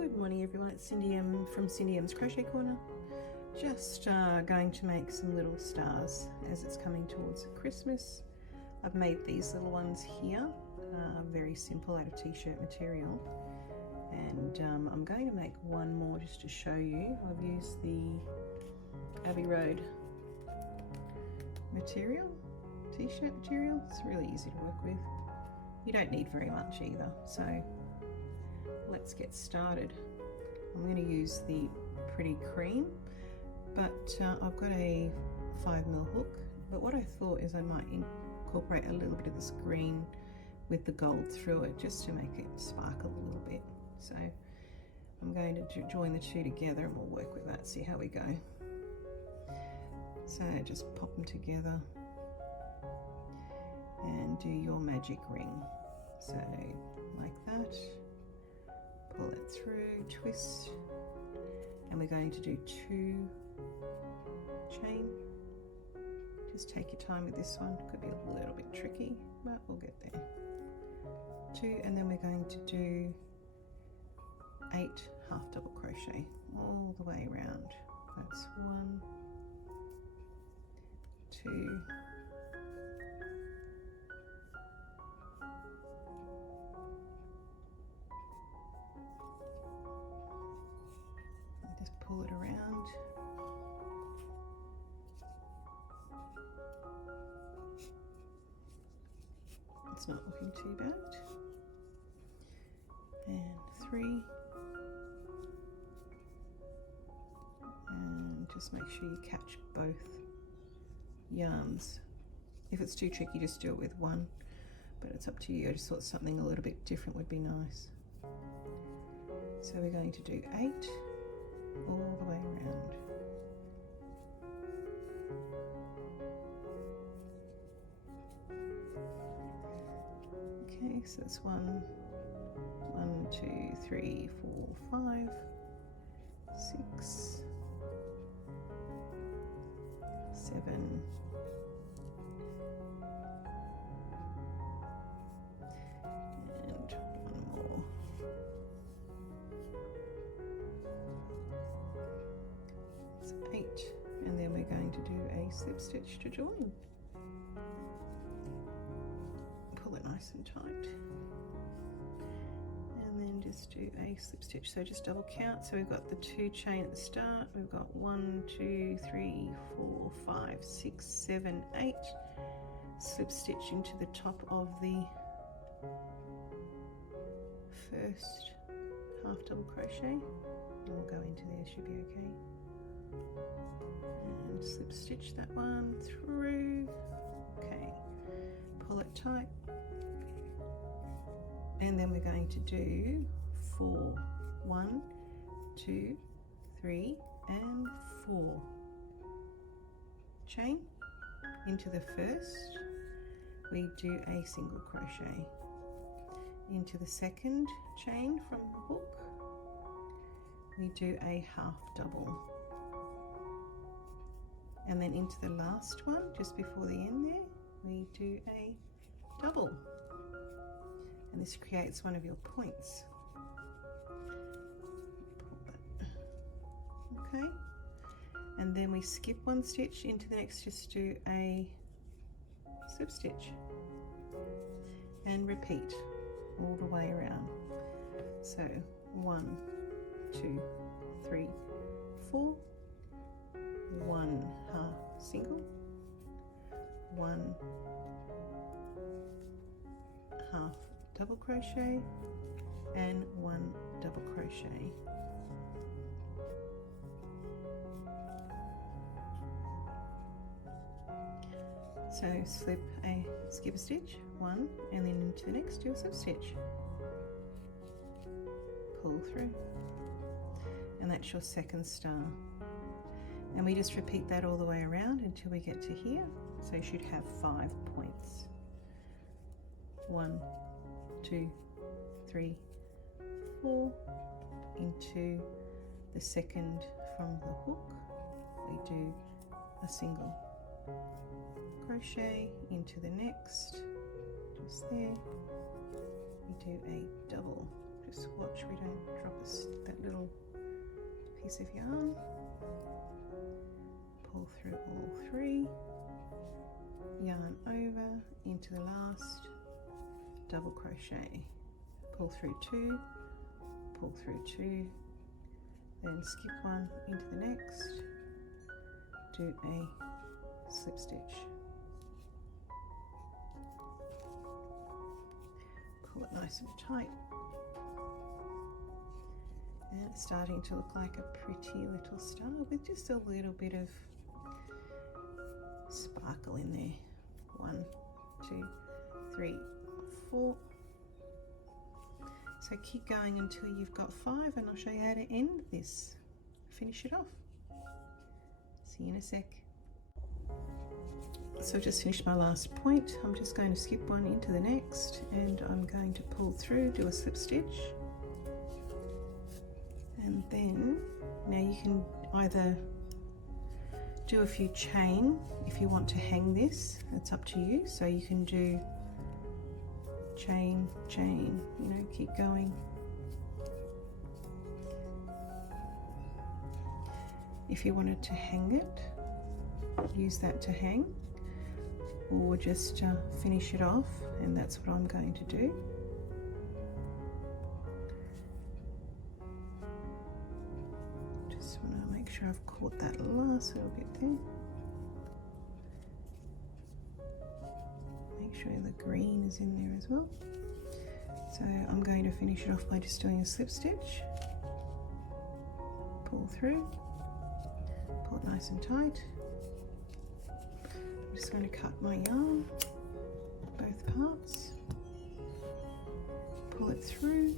Good morning everyone, it's Cindy M from Cindy M's Crochet Corner. Just going to make some little stars as it's coming towards Christmas. I've made these little ones here, very simple out of t-shirt material, and I'm going to make one more just to show you. I've used the Abbey Road material, t-shirt material. It's really easy to work with. You don't need very much either, so let's get started. I'm going to use the Pretty Cream, but I've got a 5mm hook, but what I thought is I might incorporate a little bit of this green with the gold through it just to make it sparkle a little bit. So I'm going to join the two together and we'll work with that, see how we go. So just pop them together and do your magic ring. So like that, pull it through, twist, and we're going to do 2 chain. Just take your time with this one, could be a little bit tricky, but we'll get there. 2, and then we're going to do 8 half double crochet all the way around. That's 1, 2, just pull it around. It's not looking too bad. And 3. And just make sure you catch both yarns. If it's too tricky, just do it with 1, but it's up to you. I just thought something a little bit different would be nice. So we're going to do 8 all the way around. Okay, so that's 1, 2, 3, 4, 5, 6, 7, and 1 more. It's 8, and then we're going to do a slip stitch to join. Pull it nice and tight, and then just do a slip stitch. So just double count. So we've got the 2 chain at the start. We've got 1, 2, 3, 4, 5, 6, 7, 8. Slip stitch into the top of the first half double crochet, and we'll go into there, should be okay. And slip stitch that one through. Okay, pull it tight, and then we're going to do 4, 1, 2, 3, and 4 chain into the first. We do a single crochet into the second chain from the hook. We do a half double, and then into the last one just before the end there we do a double, and this creates one of your points. Okay, and then we skip 1 stitch into the next, just do a slip stitch and repeat all the way around. So 1, 2, 3, 4, 1 half single, 1 half double crochet, and 1 double crochet. So skip a stitch, 1, and then into the next do a slip stitch, pull through, and that's your second star. And we just repeat that all the way around until we get to here. So you should have 5 points. 1, 2, 3, 4, into the second from the hook we do a single crochet, into the next, just there we do a double Just watch we don't drop that little piece of yarn. Pull through all 3, yarn over into the last, double crochet, pull through 2, pull through 2, then skip 1 into the next, do a slip stitch, pull it nice and tight, and it's starting to look like a pretty little star with just a little bit of sparkle in there. 1, 2, 3, 4. So keep going until you've got 5, and I'll show you how to end this. Finish it off. See you in a sec. So I've just finished my last point. I'm just going to skip 1 into the next, and I'm going to pull through, do a slip stitch, and then now you can either do a few chain if you want to hang this. It's up to you. So you can do chain, chain, you know, keep going. If you wanted to hang it, use that to hang, or just finish it off, and that's what I'm going to do. Just want to make sure I've caught that last little bit there. Make sure the green is in there as well. So I'm going to finish it off by just doing a slip stitch, pull through, pull it nice and tight. I'm just going to cut my yarn, both parts, pull it through,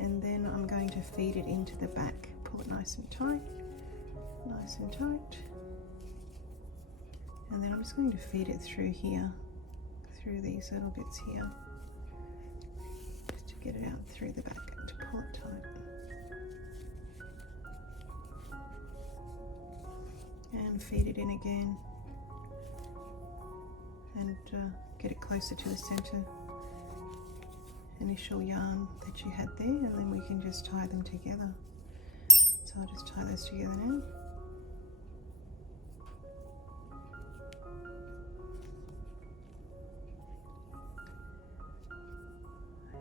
and then I'm going to feed it into the back. Pull it nice and tight, nice and tight, and then I'm just going to feed it through here, through these little bits here, just to get it out through the back, to pull it tight. And feed it in again, and get it closer to the center initial yarn that you had there, and then we can just tie them together. So I'll just tie those together now.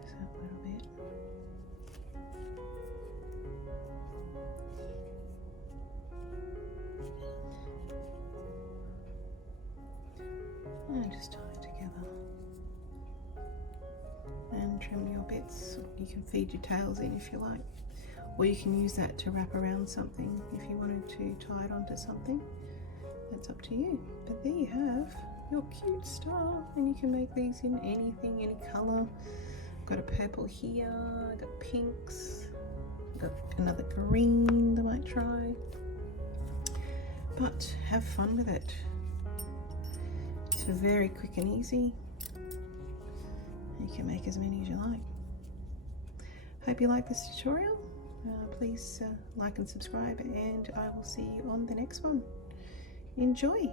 Just up a little bit. And just tie it together. And trim your bits. You can feed your tails in if you like. Or you can use that to wrap around something if you wanted to tie it onto something. That's up to you. But there you have your cute star, and you can make these in anything, any colour. I've got a purple here, I've got pinks, I've got another green that I might try. But have fun with it. It's very quick and easy. You can make as many as you like. Hope you like this tutorial. Please like and subscribe, and I will see you on the next one. Enjoy!